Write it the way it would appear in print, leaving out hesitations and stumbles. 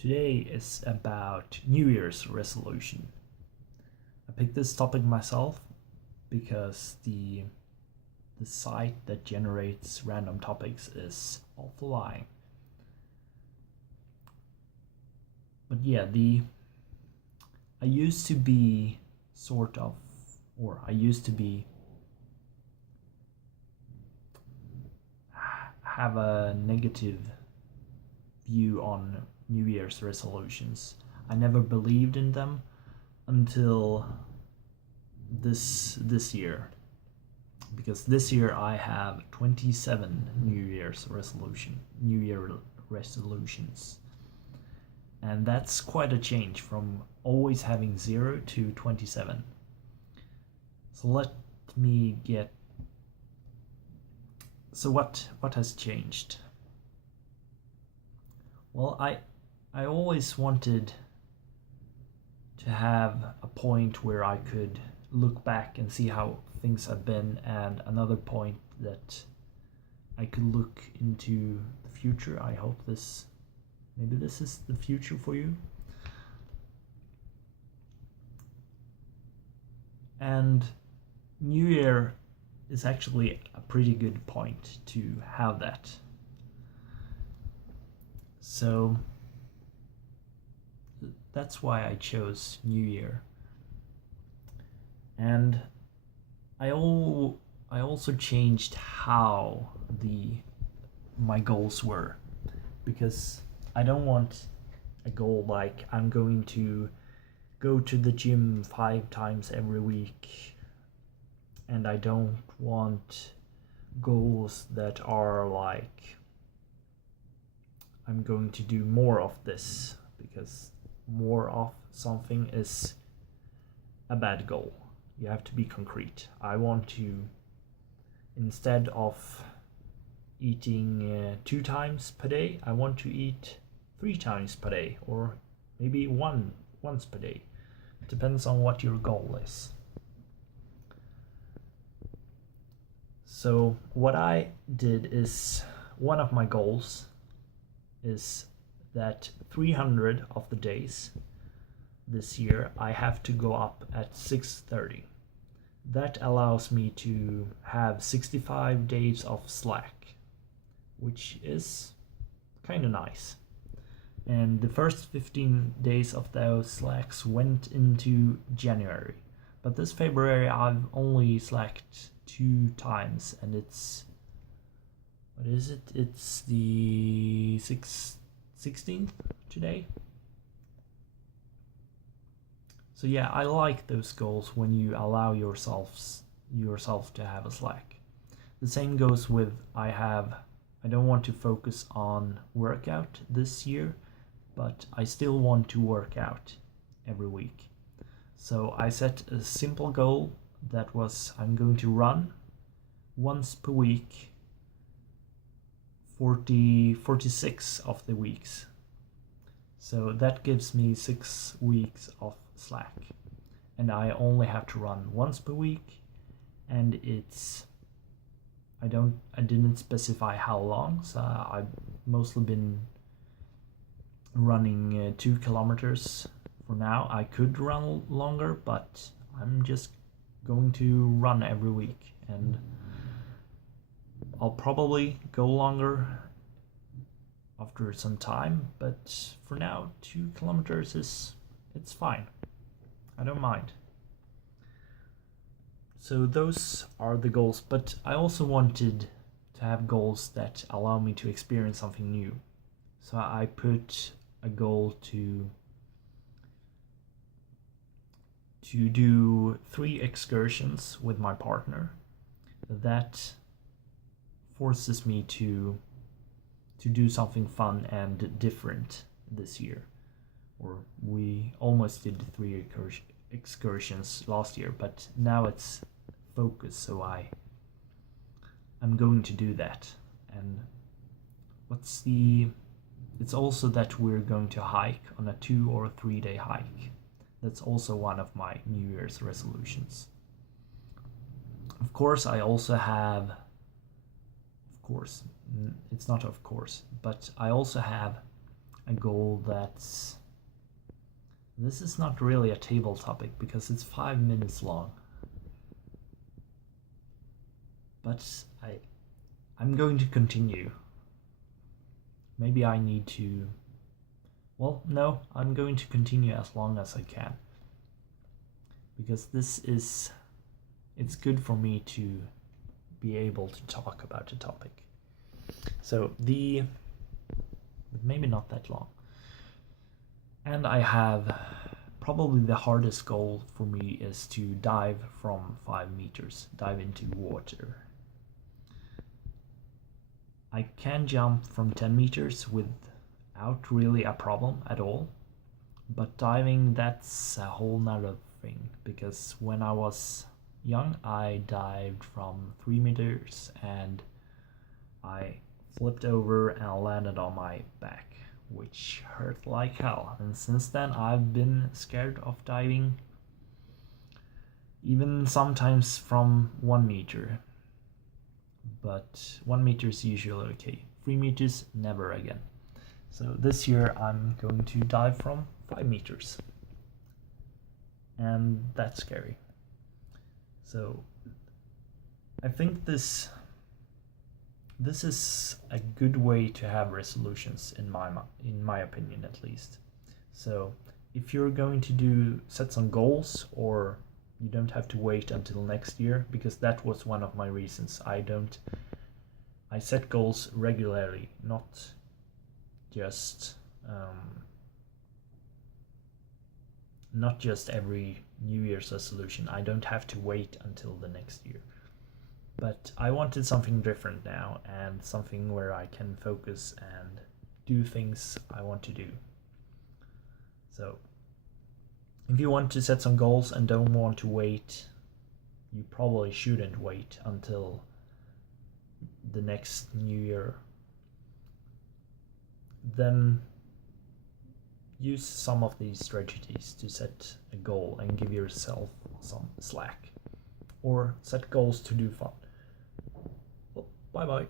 Today is about New Year's resolution. I picked this topic myself because the site that generates random topics is offline. But yeah, the I used to be sort of or I used to be have a negative view on New Year's resolutions. I never believed in them until this year, because this year I have 27 New Year resolutions, and that's quite a change from always having 0 to 27. So let me get so what has changed? Well, I always wanted to have a point where I could look back and see how things have been, and another point that I could look into the future. I hope maybe this is the future for you. And New Year is actually a pretty good point to have that. So that's why I chose New Year. And I also changed how my goals were, because I don't want a goal like I'm going to go to the gym 5 times every week, and I don't want goals that are like I'm going to do more of this, because more of something is a bad goal. You have to be concrete. I want to, instead of eating 2 times per day, I want to eat 3 times per day, or maybe once per day. It depends on what your goal is. So what I did is, one of my goals is that 300 of the days this year I have to go up at 6:30. That allows me to have 65 days of slack, which is kind of nice. And the first 15 days of those slacks went into January. But this February I've only slacked 2 times, and what is it? It's the 16th today. So yeah, I like those goals when you allow yourself to have a slack. The same goes with I don't want to focus on workout this year, but I still want to work out every week. So I set a simple goal that was I'm going to run once per week 46 of the weeks. So that gives me 6 weeks of slack, and I only have to run once per week, and I didn't specify how long, so I've mostly been running 2 kilometers for now. I could run longer, but I'm just going to run every week, and I'll probably go longer after some time, but for now 2 kilometers it's fine. I don't mind. So those are the goals, but I also wanted to have goals that allow me to experience something new. So I put a goal to do 3 excursions with my partner. That forces me to do something fun and different this year. Or we almost did 3 excursions last year, but now it's focus, so I'm going to do that. And it's also that we're going to hike on a 2 or 3 day hike. That's also one of my New Year's resolutions. Of course, I also have it's not of course, but I also have a goal that's... This is not really a table topic because it's 5 minutes long. But I'm going to continue. Maybe I need to... Well, no, I'm going to continue as long as I can. Because this is... It's good for me to be able to talk about the topic. So maybe not that long. And I have probably the hardest goal for me is to dive from 5 meters, dive into water. I can jump from 10 meters without really a problem at all, but diving, that's a whole nother thing, because when I was young I dived from 3 meters and I flipped over and landed on my back, which hurt like hell, and since then I've been scared of diving, even sometimes from 1 meter. But 1 meter is usually okay. 3 meters, never again. So this year I'm going to dive from 5 meters. And that's scary. So I think this is a good way to have resolutions in my opinion, at least. So if you're going to set some goals, or you don't have to wait until next year, because that was one of my reasons. I set goals regularly, not just every New Year's resolution. I don't have to wait until the next year. But I wanted something different now, and something where I can focus and do things I want to do. So if you want to set some goals and don't want to wait, you probably shouldn't wait until the next New Year. Then use some of these strategies to set a goal and give yourself some slack. Or set goals to do fun. Well, bye bye.